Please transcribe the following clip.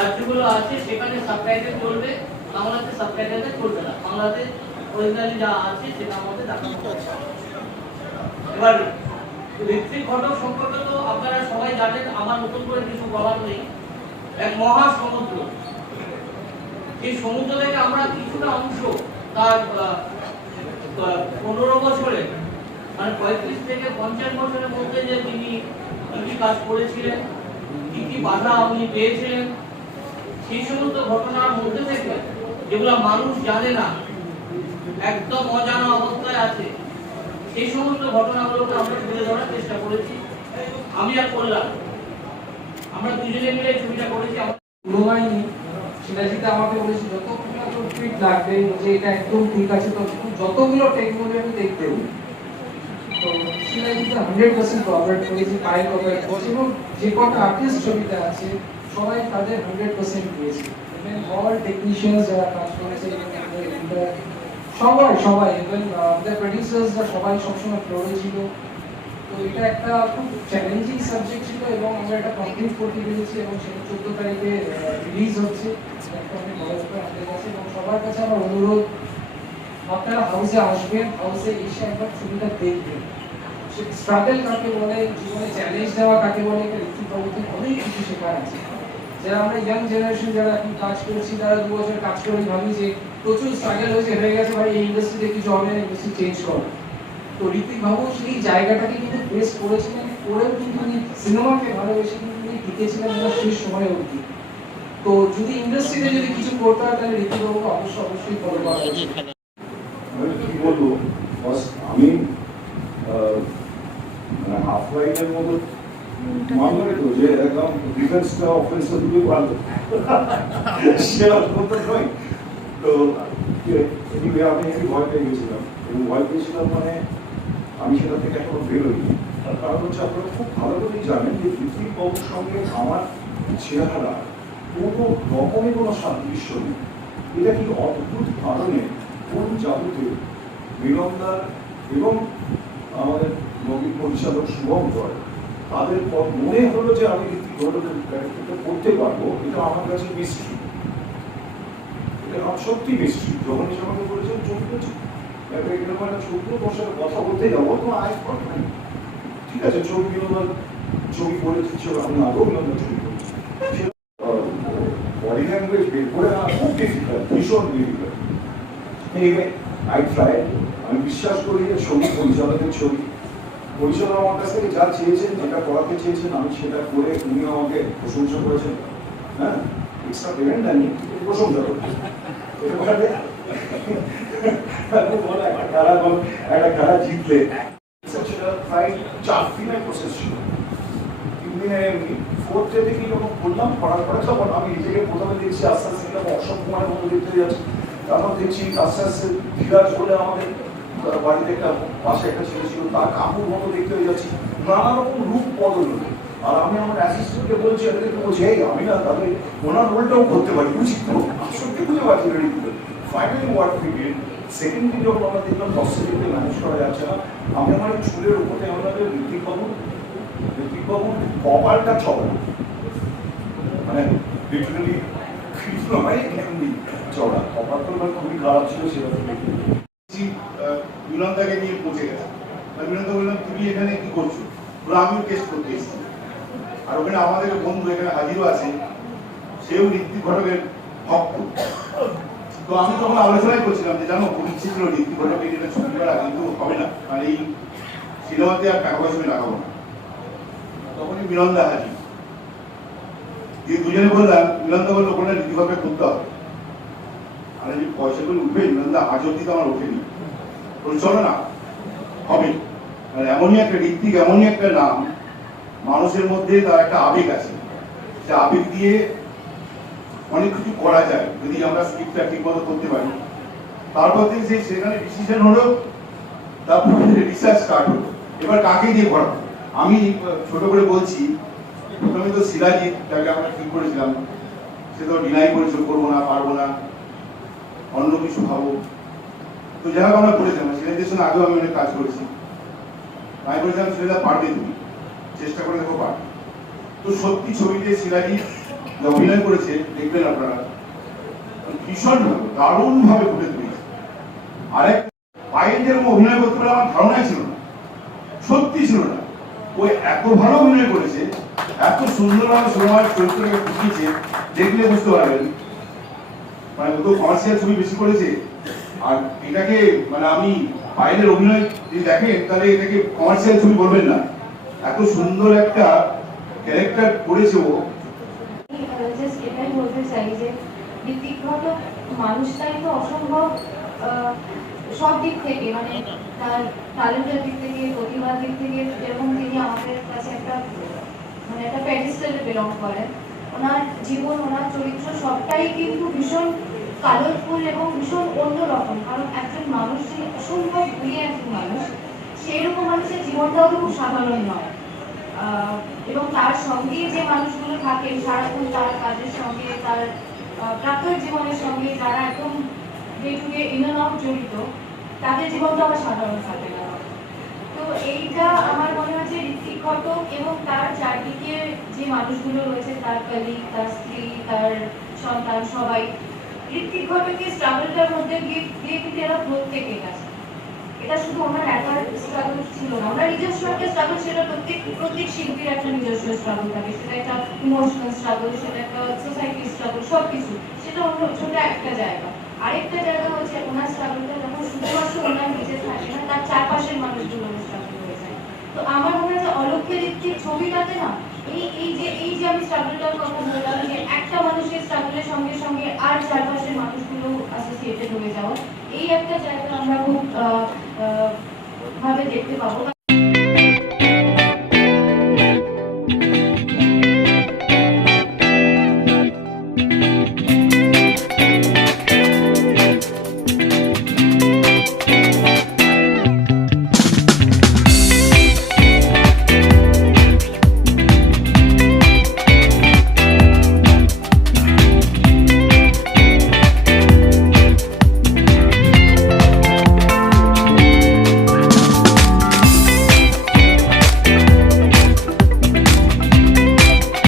রাজ্যগুলো আছে, সেখানে সাবটাইটেল চলবে, বাংলাতে সাবটাইটেলটা চলবে না। বাংলাতে অরিজিনালি যা আছে, সেটা আমাদের দেখানো এবার ঋত্বিক ঘটক সম্পর্কে তো আপনারা সবাই জানেন, আমার নতুন করে কিছু বলার নেই। এক মহা সমুদ্র। এই সমুদ্র থেকে আমরা কিছুটা অংশ তার পনেরো বছরে মানে পঁয়ত্রিশ থেকে পঞ্চাশ বছরের মধ্যে যে তিনি কি কাজ করেছিলেন, কি কি বাধা উনি পেয়েছিলেন সেই সমস্ত ঘটনার মধ্যে থেকে যেগুলো মানুষ জানে না, একদম অজানা অবস্থায় আছে, সেই সমস্ত ঘটনাগুলোকে আমরা তুলে ধরার চেষ্টা করেছি। আমি আর করলাম। আমরা দুজনে মিলে ছবিটা করেছি। আমাকে যতগুলো আমি তো যে কটা আর্টিস্ট ছবিতে আছে সবাই তাদের হান্ড্রেড পার্সেন্ট দিয়েছে। অল টেকনিশিয়ানস যারা কাজ করেছে সবাই সবাই ইভেন আমাদের প্রডিউসার্সরা সবাই সবসময় ফ্লোরে ছিল। তো এটা একটা খুব চ্যালেঞ্জিং সাবজেক্ট ছিল এবং আমরা এটা কমপ্লিট করতে পেরেছি এবং সেটা চোদ্দ তারিখে রিলিজ হচ্ছে। আমাদের কাছে, এবং সবার কাছে আমার অনুরোধ, আপনারা হাউসে আসবেন হাউসে এসে একবার ছবিটা দেখবেন। স্ট্রাগল কাকে বলে, জীবনে চ্যালেঞ্জ দেওয়া কাকে বলে, এটা বাবু অনেক কিছু শেখার আছে। যারা আমরা ইয়াং জেনারেশন যারা এখন কাজ করছি, তারা দু বছর কাজ করে ভাবি যে প্রচুর স্ট্রাগল হয়েছে, হয়ে গেছে, ভাই, এই ইন্ডাস্ট্রিতে কিছু হবে না ইন্ডাস্ট্রি চেঞ্জ করো তো ঋত্বিক বাবু, সেই জায়গাটাকে কিন্তু ফেস করেছিলেন, করেও কিন্তু উনি সিনেমাকে ভালোবেসে কিন্তু উনি টিকেছিলেন ওনার শেষ সময় অবধি। তো যদি ইন্ডাস্ট্রিতে যদি কিছু করতে হয়, তাহলে ঋত্বিক বাবুকে অবশ্যই অবশ্যই ফলো করা উচিত। আমি কি বলব? আমি হাফ লাইনের মতো তো যে একদম ডিফেন্সটা অফেন্সটা দুটোই ভালো। সেরকম তো নয়। তো এদিকে আমি একটু ভয় পেয়ে গেছিলাম। এবং ভয় পেয়েছিলাম মানে আমি সেটা থেকে এখনও তার কারণ হচ্ছে আপনারা খুব ভালো করেই জানেন যে পৃথিবী বাবুর সঙ্গে আমার চেহারা কোনো রকমই কোনো সাদৃশ্য নেই। এটা কি অদ্ভুত কারণে কোন জাদুতে মিলনদার এবং আমাদের নবীন পরিচালক শুভম জয় তাদের মনে হলো যে আমি করতে পারব, এটা আমার কাছে মিস্ট্রি এটা আমার সত্যি মিস্ট্রি যখন এসে চোদ্দ বছরের কথা বলতে যাব ছবি করে দিচ্ছ আমি করে ভীষণ আমি বিশ্বাস করি যে ছবি পরিচালকের ছবি পরিচালক আমার কাছ থেকে যা চেয়েছেন, যেটা করাতে চেয়েছেন, আমি সেটা করে উনি আমাকে প্রশংসা করেছেন। হ্যাঁ? এক্সট্রা পেমেন্ট দেননি প্রশংসা করেছেন। একটা খেলা জিতলে। চার দিনের প্রসেস ছিল। তিন দিনে এমনি। ফোর্থ যখন করলাম করার পরে তখন আমি নিজেকে প্রথমে দেখছি, আস্তে আস্তে গেলাম অশোক কুমারের মতো দেখতে তারপর দেখছি আস্তে আস্তে ধীরাজ বলে আমাদের আহ, বাড়িতে একটা পাশে একটা ছেলে ছিল তার কাকুর মতো দেখতে হয়ে যাচ্ছি। নানা রকম রূপ বদল হলো আর আমি আমার অ্যাসিস্ট্যান্টকে বলছি এদেরকে বলছি এই আমি না তাহলে ওনার রোলটাও করতে পারি। বুঝি তো? সত্যি খুঁজে পাচ্ছি রেডি করে ফাইনালি ওয়ার্ক পিরিয়ড সেকেন্ড দিন যখন আমরা দেখলাম সেকেন্ডে ম্যানেজ করা যাচ্ছে না আমি আমার চুলের উপরে আমাদের ঋত্বিক বাবু ঋত্বিক বাবুর কপালটা চড়া মানে লিটারালি হয় এমনি চড়া কপাল তো মানে খুবই খারাপ ছিল সেরকম দেখতে মিলনদাকে নিয়ে পৌঁছে গেলাম আর মিলনদা বললাম তুমি এখানে কি করছ? বলে আমিও টেস্ট করতে এসেছি। আর ওখানে আমাদের বন্ধু এখানে হাজিরও আছে। সেও ঋত্বিক ঘটকের ভক্ত। তো আমি তখন আলোচনাই করছিলাম যে, জানো খুব ইচ্ছে ছিল ঋত্বিক ঘটকের এটা ছবি করা কিন্তু হবে না। আর এই সিনেমাতে আর টাকা পয়সা লাগাবো না। তখনই মিলনদা হাজির। দিয়ে দুজনে বললাম মিলনদা বলল, ওখানে ঘটক করতে হবে। আর যে পয়সাগুলো উঠবে মিলনদা আজ অব্দি তো আমার ওঠেনি। চলো না। হবে। মানে এমনই একটা ঋত্বিক, এমনই একটা নাম, মানুষের মধ্যে তার একটা আবেগ আছে। সে আবেগ দিয়ে অনেক কিছু করা যায়, যদি আমরা স্ক্রিপ্টটা ঠিক মতো করতে পারি। তারপর থেকে সেই সেখানে ডিসিশন হলো তারপর রিসার্চ স্টার্ট হলো। এবার কাকে দিয়ে করাবো? আমি ছোট করে বলছি, প্রথমে তো সিরাজিৎ যাকে আমরা ঠিক করেছিলাম, সে তো ডিনাই করেছিল করব না, পারব না, অন্য কিছু ভাবো। তো যাই আমরা করেছিলাম সিরাজের সঙ্গে আগেও আমি অনেক কাজ করেছি আমি বলেছিলাম সিরাজা পারবে তুমি। চেষ্টা করে দেখো পারবে তো সত্যি ছবিতে যে অভিনয় করেছে, দেখবেন আপনারা, ভীষণ দারুণ ভাবে তুলেছে। আরেক পায়েল যেরকম অভিনয় করতে পারে, আমার ধারণাই ছিল না। সত্যি ছিল না। ওই এত ভালো অভিনয় করেছে, এত সুন্দরভাবে সময় চরিত্রকে ফুটিয়েছে, দেখলে বুঝতে পারবেন। মানে ও তো কমার্শিয়াল ছবি বেশি করেছে আর এটাকে মানে আমি পায়েলের অভিনয় দেখেন, তাহলে এটাকে কমার্শিয়াল ছবি বলবেন না। এত সুন্দর একটা ক্যারেক্টার করেছে ও। মানুষটাই তো অসম্ভব সব দিক থেকে মানে তার ট্যালেন্টের দিক থেকে, প্রতিভার দিক থেকে যেরকম তিনি আমাদের কাছে একটা মানে একটা প্যাডিস্টালে বিলং করেন, ওনার জীবন, ওনার চরিত্র সবটাই কিন্তু ভীষণ কালারফুল এবং ভীষণ অন্যরকম কারণ একজন মানুষ যে অসম্ভব ঘুরিয়ে একজন মানুষ সেই রকম মানুষের জীবনটাও খুব সাধারণ নয়। এবং তার সঙ্গে যে মানুষগুলো থাকে সারাক্ষণ তার কাজের সঙ্গে তার আহ, জীবনের সঙ্গে যারা একদম day to day in out জড়িত তাদের জীবনটা আবার সাধারণ থাকে না। তো এইটা আমার মনে হচ্ছে ঋত্বিক ঘটক এবং তার চারদিকে যে মানুষগুলো রয়েছে তার কলিগ তার স্ত্রী তার সন্তান সবাই ঋত্বিক ঘটকের স্ট্রাগলটার মধ্যে গিয়ে গিয়ে কিন্তু এরা প্রত্যেকে গেছে এটা শুধু ওনার একার স্ট্রাগল ছিল না। ওনার নিজস্ব একটা স্ট্রাগল ছিল, প্রত্যেক প্রত্যেক শিল্পীর একটা নিজস্ব স্ট্রাগল থাকে। সেটা একটা ইমোশনাল স্ট্রাগল সেটা একটা সোসাইটি স্ট্রাগল সব কিছু সেটা অন্য ছোট একটা জায়গা। আরেকটা জায়গা হচ্ছে ওনার স্ট্রাগলটা যখন শুধুমাত্র ওনার নিজে থাকে না, তার চারপাশের মানুষগুলোর স্ট্রাগল হয়ে যায়। তো আমার মনে হয় যে অলক্ষের একটি ছবিটাতে না, এই এই যে এই যে আমি স্ট্রাগলটার কথা বললাম যে একটা মানুষের স্ট্রাগলের সঙ্গে সঙ্গে আর চারপাশের মানুষগুলো অ্যাসোসিয়েটেড হয়ে যাওয়া এই একটা জায়গা আমরা খুব ভাবে দেখতে পাবো।